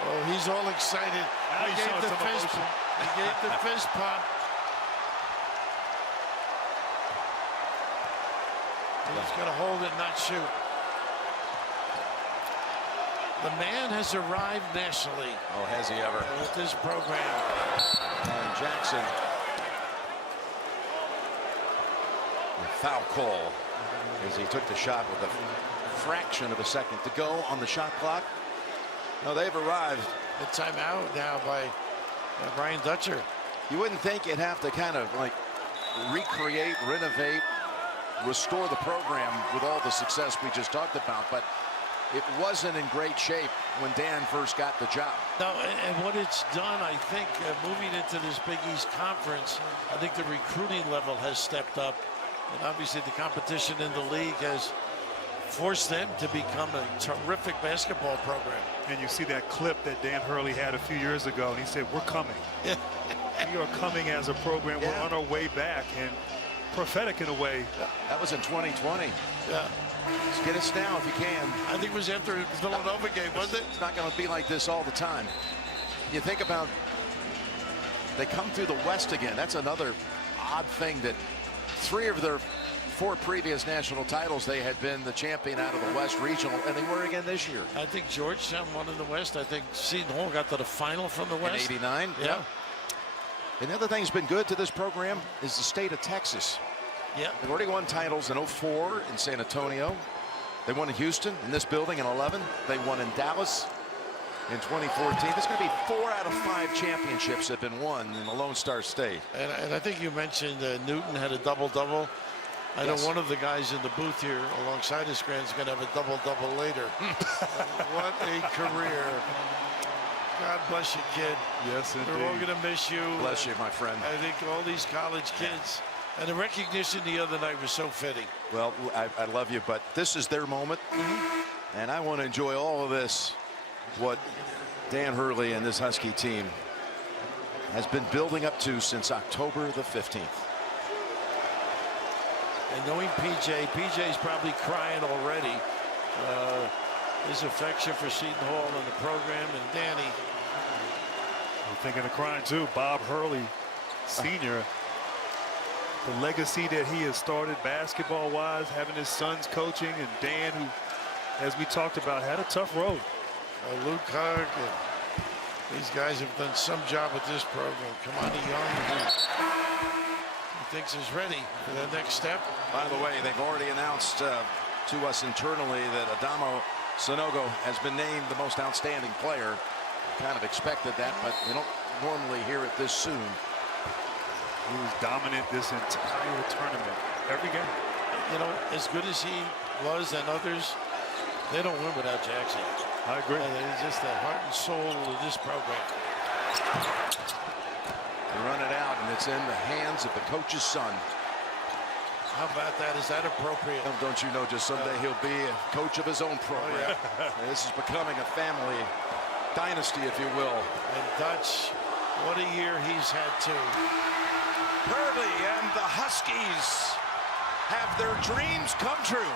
Oh, he's all excited. He gave the fist pump. He gave the fist pump. He's going to hold it, not shoot. The man has arrived nationally. Oh, has he ever? With this program. And Jackson. A foul call as he took the shot with a fraction of a second to go on the shot clock. No, they've arrived. The timeout now by Brian Dutcher. You wouldn't think you'd have to kind of like recreate, renovate, restore the program with all the success we just talked about, but it wasn't in great shape when Dan first got the job. No, and what it's done, I think, moving into this Big East Conference, I think the recruiting level has stepped up, and obviously the competition in the league has forced them to become a terrific basketball program. And you see that clip that Dan Hurley had a few years ago, and he said, "We're coming." We are coming as a program. We're on our way back, and prophetic in a way. That was in 2020. Yeah. Just get us now if you can. I think it was after the Villanova game, wasn't it? It's not going to be like this all the time. You think about, they come through the West again. That's another odd thing, that 3 of their 4 previous national titles, they had been the champion out of the West Regional, and they were again this year. I think Georgetown won in the West. I think Seton Hall got to the final from the West. In '89. Yeah. And the other thing that's been good to this program is the state of Texas. Yeah. They've already won titles in '04 in San Antonio. They won in Houston, in this building, in '11. They won in Dallas in 2014. There's going to be 4 out of 5 championships that have been won in the Lone Star State. And I think you mentioned Newton had a double-double. I know one of the guys in the booth here alongside his grand is going to have a double-double later. What a career. God bless you, kid. Yes, indeed. We're all going to miss you. Bless you, my friend. I think all these college kids. And the recognition the other night was so fitting. Well, I love you, but this is their moment. And I want to enjoy all of this, what Dan Hurley and this Husky team has been building up to since October the 15th. And knowing PJ's probably crying already. His affection for Seton Hall and the program, and Danny. I'm thinking of crying too. Bob Hurley, Sr., the legacy that he has started basketball-wise, having his sons coaching, and Dan, who, as we talked about, had a tough road. Luke Hug, and these guys have done some job with this program. Kamani Young, who thinks is ready for the next step. By the way, they've already announced to us internally that Adamo Sanogo has been named the most outstanding player. Kind of expected that, but we don't normally hear it this soon. He was dominant this entire tournament, every game. You know, as good as he was and others, they don't win without Jackson. I agree. He's just the heart and soul of this program. They run it out, and it's in the hands of the coach's son. How about that? Is that appropriate? Don't you know, just someday he'll be a coach of his own program. Oh, yeah. This is becoming a family dynasty, if you will. And Dutch, what a year he's had too. Hurley and the Huskies have their dreams come true.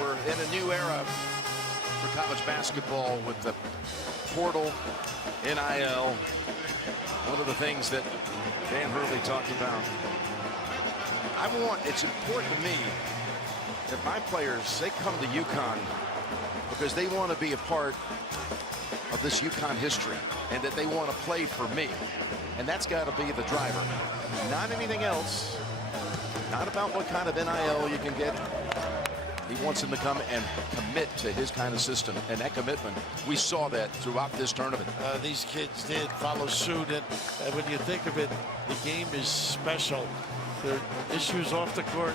We're in a new era for college basketball with the portal, NIL. One of the things that Dan Hurley talked about. It's important to me that my players, they come to UConn because they want to be a part of this UConn history and that they want to play for me. And that's got to be the driver. Not anything else. Not about what kind of NIL you can get. He wants him to come and commit to his kind of system, and that commitment, we saw that throughout this tournament. These kids did follow suit, and when you think of it, the game is special. There are issues off the court.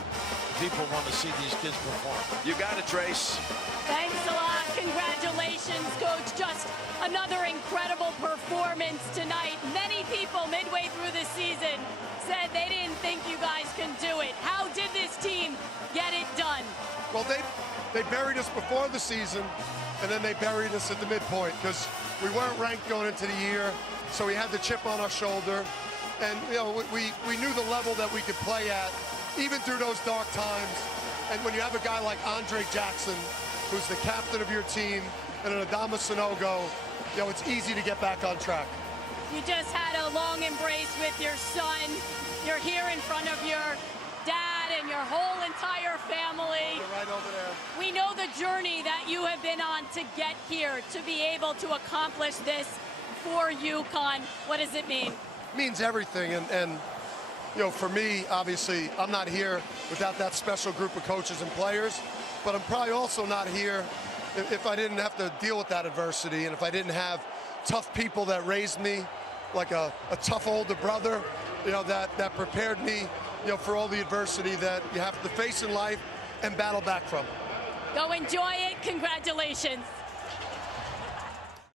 People want to see these kids perform. You got it, Trace. Thanks a lot. Congratulations, Coach. Just another incredible performance tonight. Many people midway through the season said they didn't think you guys can do it. How did this team get it done? Well, they buried us before the season, and then they buried us at the midpoint because we weren't ranked going into the year, so we had the chip on our shoulder. And, you know, we knew the level that we could play at, even through those dark times. And when you have a guy like Andre Jackson, who's the captain of your team, and an Adama Sanogo, you know, it's easy to get back on track. You just had a long embrace with your son. You're here in front of your dad and your whole entire family. They're right over there. We know the journey that you have been on to get here, to be able to accomplish this for UConn. What does it mean? It means everything, and you know, for me, obviously, I'm not here without that special group of coaches and players, but I'm probably also not here if I didn't have to deal with that adversity, and if I didn't have tough people that raised me, like a tough older brother, you know, that prepared me, you know, for all the adversity that you have to face in life and battle back from. Go enjoy it. Congratulations.